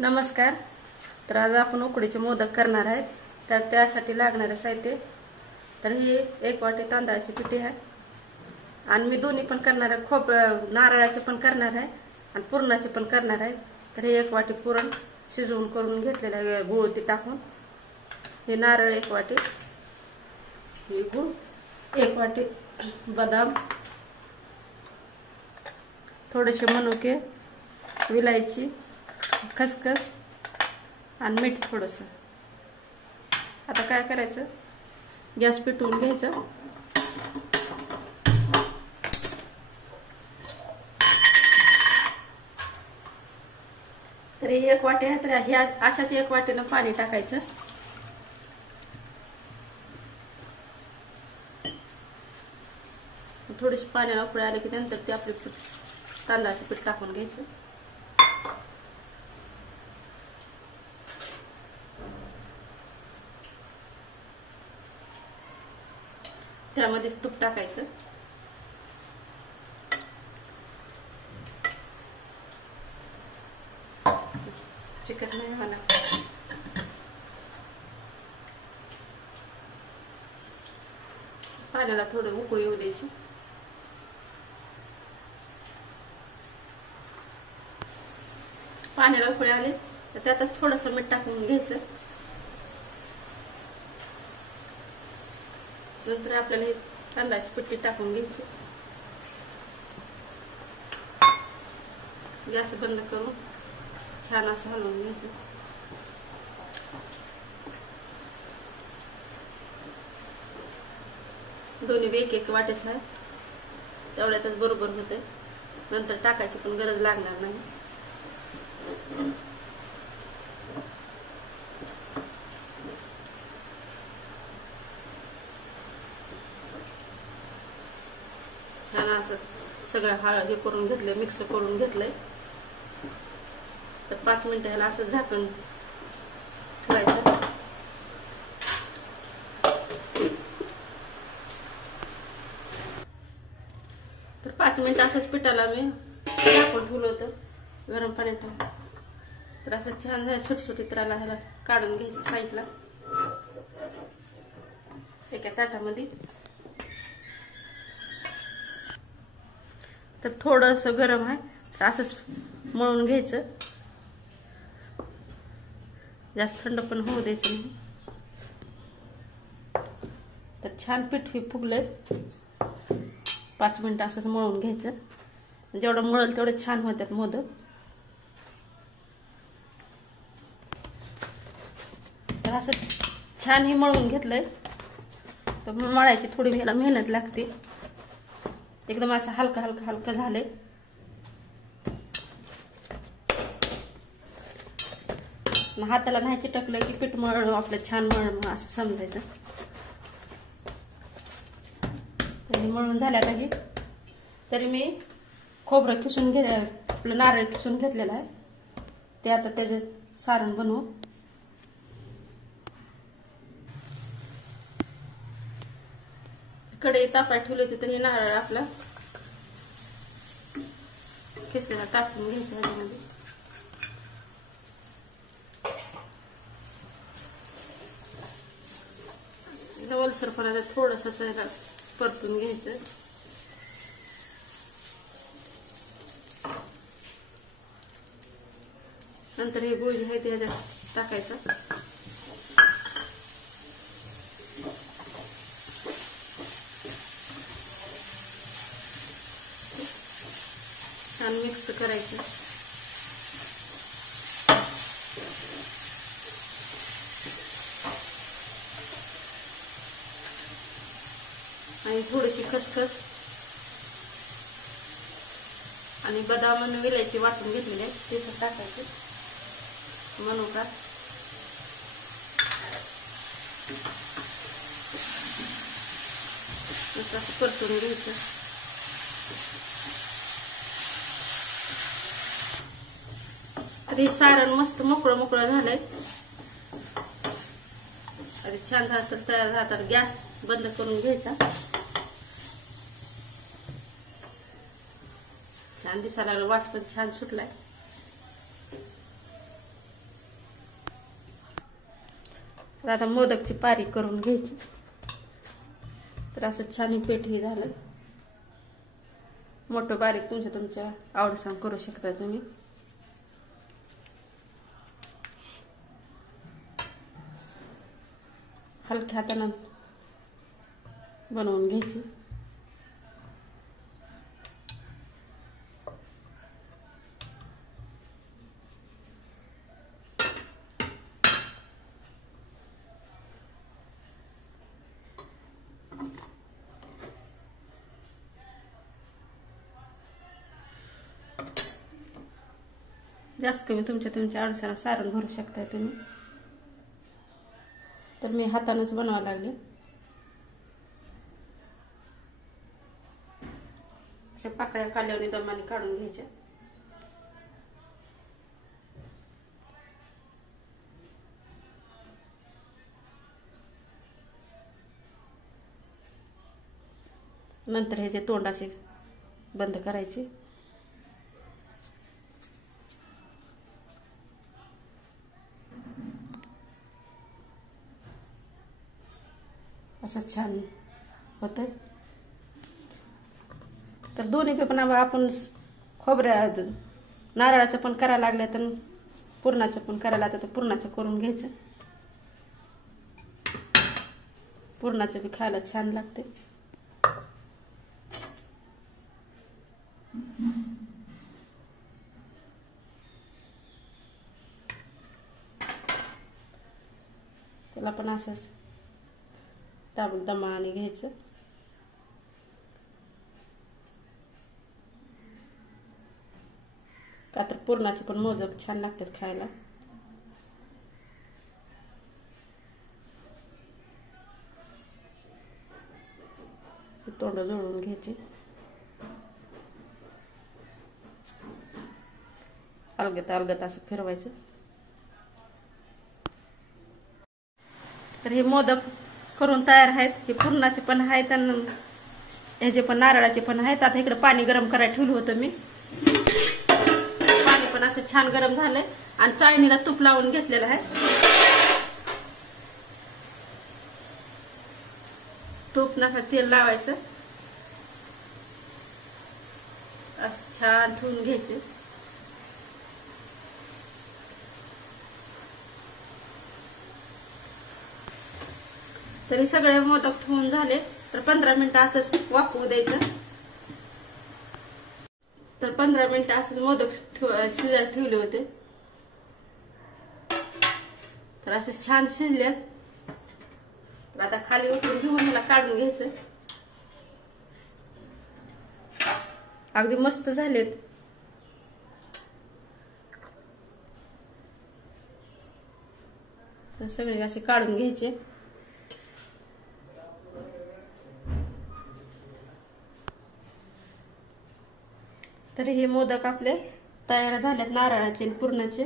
नमस्कार. तर आज आपण उकडीचे मोदक करणार आहेत. तर त्यासाठी लागणारे साहित्य तर ही 1 वाटी तांदळाची पिठी आहे आणि मी दोन्ही पण करणार आहे. नारळाचे पण करणार आहे आणि पुरणाचे पण करणार आहे. तर हे 1 वाटी पुरण शिजवून करून घेतलेलं आहे गूळ ती टाकून. हे नारळ 1 वाटी, हे गूळ 1 वाटी, बदाम, थोडेसे मनुके, विलायची, खसखस आणि मीठ थोडंसं. आता काय करायचं, गॅस पेटवून घ्यायचं. तर 1 वाटी आहे, तर ह्या अशाच 1 वाटीनं पाणी टाकायचं. थोडीशी पाण्याला उकळी आले की नंतर ते आपले तांदळाचं पीठ टाकून घ्यायचं. त्यामध्ये तूप टाकायचं. चिकट नाही मला. पाण्याला थोडं उकळी येऊ द्यायची. पाण्याला उकळी आले तर त्यातच थोडंसं मीठ टाकून घ्यायचं. नंतर आपल्याला हे तांदळाची पिठी टाकून घ्यायची. गॅस बंद करून छान असं हलवून घ्यायचं. दोन्ही बी 1-1 वाटेच आहे, तेवढ्यातच बरोबर होते. नंतर टाकायची पण गरज लागणार नाही. छान असं सगळं हे करून घेतलंय, मिक्स करून घेतलंय. तर 5 मिनिटं ह्याला असं झाकण ठेवायचं. तर 5 मिनिटं असंच पिठाला मी झाकून ठेवलं होतं गरम पाण्यात टाकून. तर असं छान झालं सुटसुटीत राहिला. ह्याला काढून घ्यायचं साईडला एका ताटामध्ये. तर थोडंसं गरम आहे, तर असंच मळून घ्यायचं. जास्त थंड पण होऊ द्यायचं नाही. तर छान पीठ हे फुगलंय. 5 मिनिटं असंच मळून घ्यायचं. जेवढं मळल तेवढे छान होतात मोदक. तर असं छान हे मळून घेतलंय. तर मळायची थोडी ह्याला मेहनत लागते. एकदम असं हलका हलका हलका झाले. हाताला नाही चिटकलं की पीठ मळणं आपलं छान मळणं असं समजायचं. मळून झाल्या काही तरी मी खोबरं किसून आपलं नारळ किसून घेतलेलं आहे. ते आता त्याचं सारण बनवू. कढई तापाय ठेवली होती, तर हे नारळ आपला किसलेला टाकून घ्यायचं ह्याच्यामध्ये. ओलसरपणा थोडस परतून घ्यायचं. नंतर हे गुळ जे आहे ते ह्याच्यात टाकायचं. छान मिक्स करायचं. आणि थोडीशी खसखस आणि बदाम आणि विलायची वाटून घेतलेली आहे ते पण टाकायचे. मनुका असं परतून घ्यायचं. तर हे सारण मस्त मोकळं मोकळं झालंय आणि छान झालं. तर तयार झाला. तर गॅस बंद करून घ्यायचा. छान दिसायला लागलं, वास पण छान सुटलाय. तर आता मोदकची पारी करून घ्यायची. तर असं छान हे पीठ हे झालं. मोठं बारीक तुमच्या आवडीनुसार करू शकता तुम्ही. हलक्या हातानं बनवून घ्यायची. जास्त कमी तुमच्या आवडीनुसार सारण भरू शकताय तुम्ही. तर मी हातानेच बनवायला लागले. अशा पाकळ्या काल्यावणी दमाने काढून घ्यायच्या. नंतर ह्याचे तोंड असे बंद करायचे. असं छान होतं. तर दोन्ही पण आपण खोबऱ्या नारळाचं पण करायला लागलं तर पुरणाचं पण करायला लागतं. तर पुरणाचं करून घ्यायचं. पुरणाचं बी खायला छान लागते. त्याला पण असंच दाबून दमाने घ्यायचं. का तर पुरणाचे पण मोदक छान लागतात खायला. तोंड जोडून घ्यायचे. अलगत असं फिरवायचं. तर हे मोदक करून तयार आहेत. हे पुरणाचे पण आहेत आणि ह्याचे पण नारळाचे पण आहेत. आता इकडे पाणी गरम करायला ठेवलं होतं मी. पाणी पण असं छान गरम झालंय आणि चाळणीला तूप लावून घेतलेलं आहे. तूप नका तेल लावायचं. असं छान ठेवून घ्यायचं. तरी सगळे मोदक ठेवून झाले. तर 15 मिनिटं असंच वाफवू द्यायचं. तर 15 मिनिटं असंच मोदक शिजायला ठेवले होते. तर असं छान शिजले. तर आता खाली उतरून घेऊन मला काढून घ्यायचं. अगदी मस्त झालेत. तर सगळे असे काढून घ्यायचे. तर हे मोदक आपले तयार झालेत नारळाचे आणि पुरणाचे.